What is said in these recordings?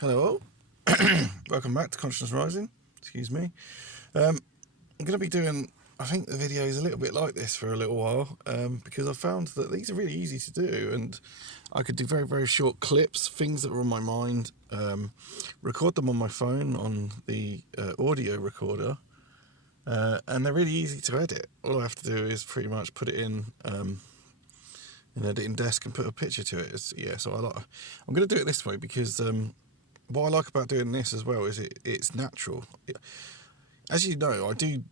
Hello, welcome back to Consciousness Rising. Excuse me. I'm going to be doing, I think the video is a little bit like this for a little while, because I found that these are really easy to do, and I could do very, very short clips, things that are on my mind, record them on my phone on the audio recorder, and they're really easy to edit. All I have to do is pretty much put it in an editing desk and put a picture to it. So I'm going to do it this way because what I like about doing this as well is it's natural. As you know, I do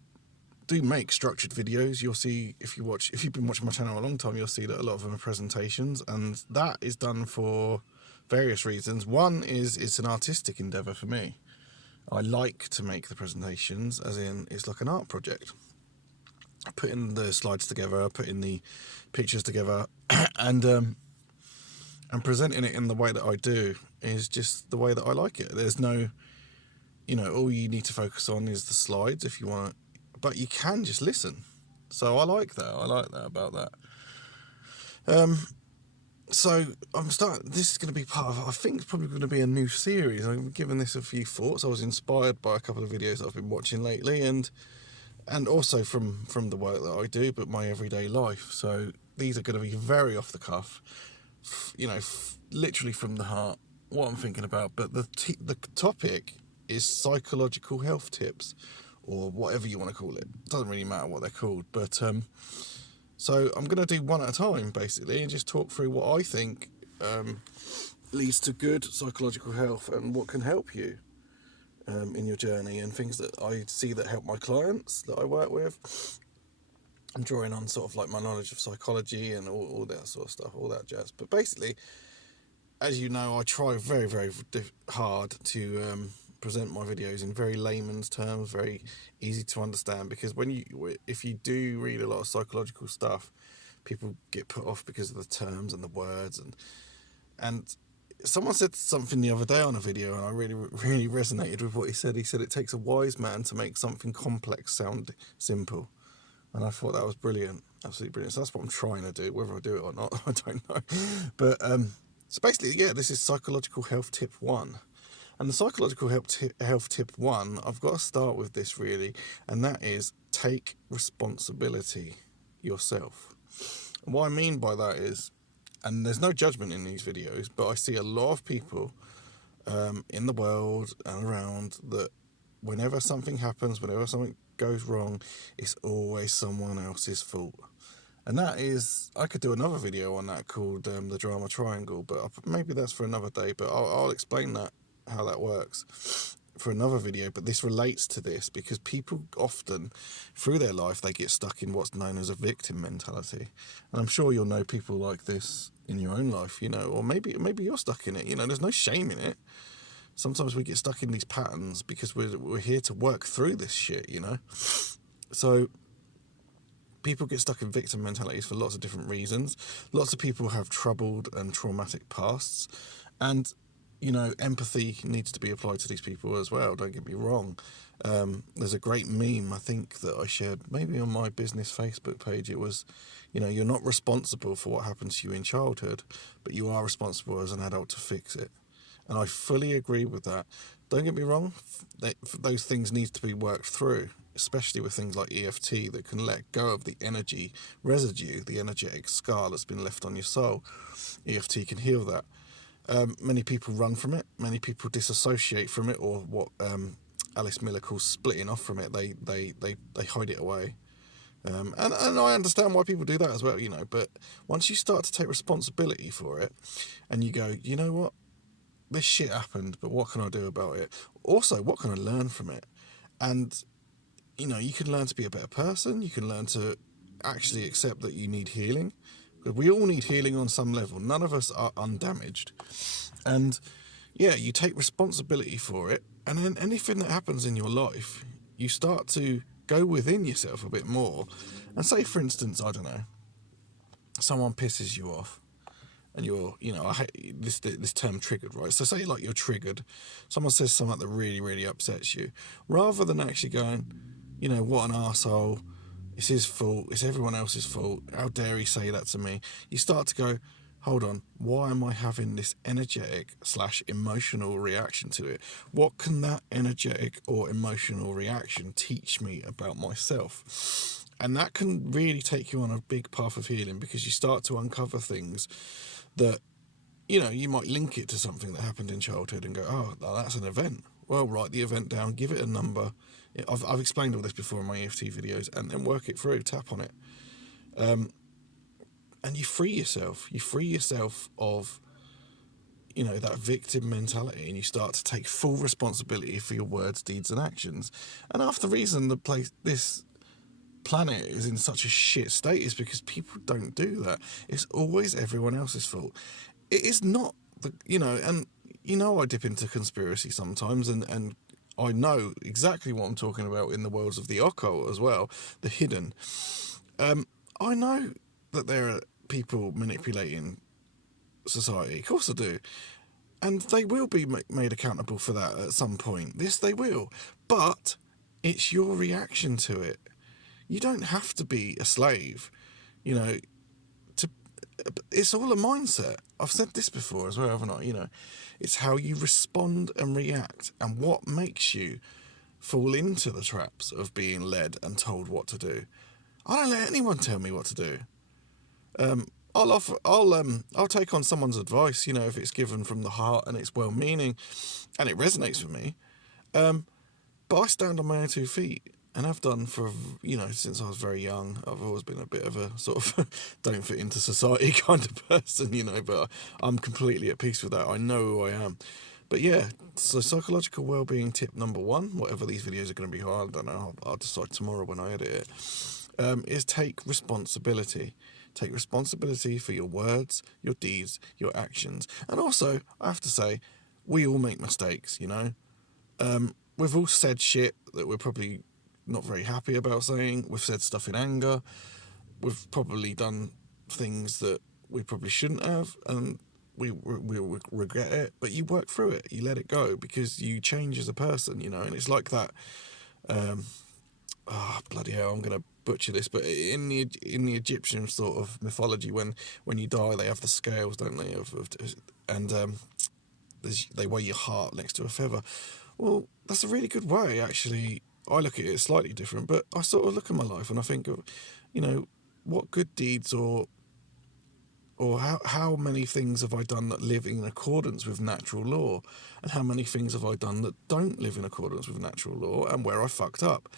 make structured videos. You'll see if you've been watching my channel a long time, you'll see that a lot of them are presentations, and that is done for various reasons. One is it's an artistic endeavour for me. I like to make the presentations, as in it's like an art project. Putting the slides together, putting the pictures together, and presenting it in the way that I do is just the way that I like it. There's no, all you need to focus on is the slides if you want to, but you can just listen. So I like that. I like that about that. So this is going to be part of, I think it's probably going to be a new series. I'm giving this a few thoughts. I was inspired by a couple of videos that I've been watching lately, and also from the work that I do, but my everyday life. So these are going to be very off the cuff, literally from the heart, what I'm thinking about. But the topic is psychological health tips, or whatever you want to call it. It doesn't really matter what they're called. But so I'm going to do one at a time, basically, and just talk through what I think leads to good psychological health and what can help you in your journey, and things that I see that help my clients that I work with. I'm drawing on sort of like my knowledge of psychology and all that sort of stuff, all that jazz. But basically, as you know, I try very, very hard to present my videos in very layman's terms, very easy to understand, because if you do read a lot of psychological stuff, people get put off because of the terms and the words, and someone said something the other day on a video, and I really, really resonated with what he said. He said it takes a wise man to make something complex sound simple. And I thought that was brilliant, absolutely brilliant. So that's what I'm trying to do. Whether I do it or not, I don't know. But so basically, this is psychological health tip 1. And the psychological health tip 1, I've got to start with this really, and that is take responsibility yourself. And what I mean by that is, and there's no judgment in these videos, but I see a lot of people in the world and around that whenever something happens, whenever something goes wrong, it's always someone else's fault. And that is, I could do another video on that called the drama triangle, but maybe that's for another day. But I'll explain that, how that works, for another video. But this relates to this because people often through their life, they get stuck in what's known as a victim mentality. And I'm sure you'll know people like this in your own life, or maybe you're stuck in it. There's no shame in it. Sometimes we get stuck in these patterns because we're here to work through this shit, So people get stuck in victim mentalities for lots of different reasons. Lots of people have troubled and traumatic pasts, and empathy needs to be applied to these people as well. Don't get me wrong. There's a great meme, I think, that I shared maybe on my business Facebook page. It was, you're not responsible for what happened to you in childhood, but you are responsible as an adult to fix it. And I fully agree with that. Don't get me wrong, those things need to be worked through, especially with things like EFT that can let go of the energy residue, the energetic scar that's been left on your soul. EFT can heal that. Many people run from it. Many people disassociate from it, or what Alice Miller calls splitting off from it. They hide it away. And I understand why people do that as well, but once you start to take responsibility for it and you go, you know what? This shit happened, but what can I do about it? Also, what can I learn from it? And, you can learn to be a better person. You can learn to actually accept that you need healing. Because we all need healing on some level. None of us are undamaged. And, you take responsibility for it. And then anything that happens in your life, you start to go within yourself a bit more. And say, for instance, I don't know, someone pisses you off. And you're, I hate this term triggered, right? So say like you're triggered, someone says something that really, really upsets you. Rather than actually going, what an arsehole, it's his fault, it's everyone else's fault, how dare he say that to me? You start to go, hold on, why am I having this energetic / emotional reaction to it? What can that energetic or emotional reaction teach me about myself? And that can really take you on a big path of healing, because you start to uncover things that, you might link it to something that happened in childhood and go, oh, that's an event. Well, write the event down, give it a number. I've explained all this before in my EFT videos, and then work it through, tap on it. And you free yourself. You free yourself of, that victim mentality, and you start to take full responsibility for your words, deeds, and actions. And half the reason this planet is in such a shit state is because people don't do that. It's always everyone else's fault. It is not and I dip into conspiracy sometimes, and I know exactly what I'm talking about in the worlds of the occult as well, the hidden. I know that there are people manipulating society. Of course I do. And they will be made accountable for that at some point. Yes, they will. But it's your reaction to it. You don't have to be a slave, it's all a mindset. I've said this before as well, haven't I? It's how you respond and react, and what makes you fall into the traps of being led and told what to do. I don't let anyone tell me what to do. I'll take on someone's advice, if it's given from the heart and it's well-meaning, and it resonates with me. But I stand on my own 2 feet, and I've done for, since I was very young. I've always been a bit of a sort of don't fit into society kind of person, but I'm completely at peace with that. I know who I am. But yeah, so psychological well-being tip number 1, whatever these videos are going to be hard, I don't know, I'll decide tomorrow when I edit it, is take responsibility. Take responsibility for your words, your deeds, your actions. And also, I have to say, we all make mistakes, We've all said shit that we're probably not very happy about saying. We've said stuff in anger. We've probably done things that we probably shouldn't have, and we regret it. But you work through it. You let it go, because you change as a person, And it's like that. Bloody hell! I'm gonna butcher this, but in the Egyptian sort of mythology, when you die, they have the scales, don't they? They weigh your heart next to a feather. Well, that's a really good way, actually. I look at it slightly different, but I sort of look at my life and I think of, what good deeds or how many things have I done that live in accordance with natural law, and how many things have I done that don't live in accordance with natural law, and where I fucked up.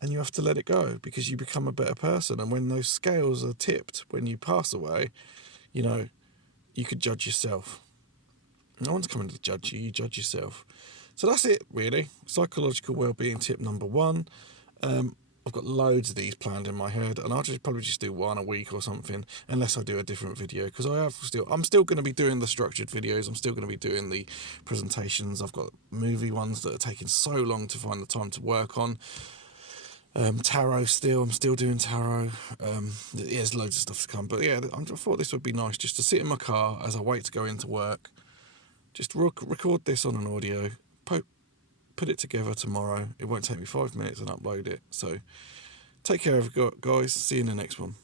And you have to let it go, because you become a better person. And when those scales are tipped, when you pass away, you could judge yourself. No one's coming to judge you, you judge yourself. So that's it, really. Psychological well-being tip number 1. I've got loads of these planned in my head, and I'll probably just do one a week or something, unless I do a different video, because I'm still going to be doing the structured videos. I'm still going to be doing the presentations. I've got movie ones that are taking so long to find the time to work on. Tarot I'm still doing tarot. There's loads of stuff to come, but yeah, I thought this would be nice, just to sit in my car as I wait to go into work, just record this on an audio, put it together tomorrow. It won't take me 5 minutes and upload it. So take care of it, guys. See you in the next one.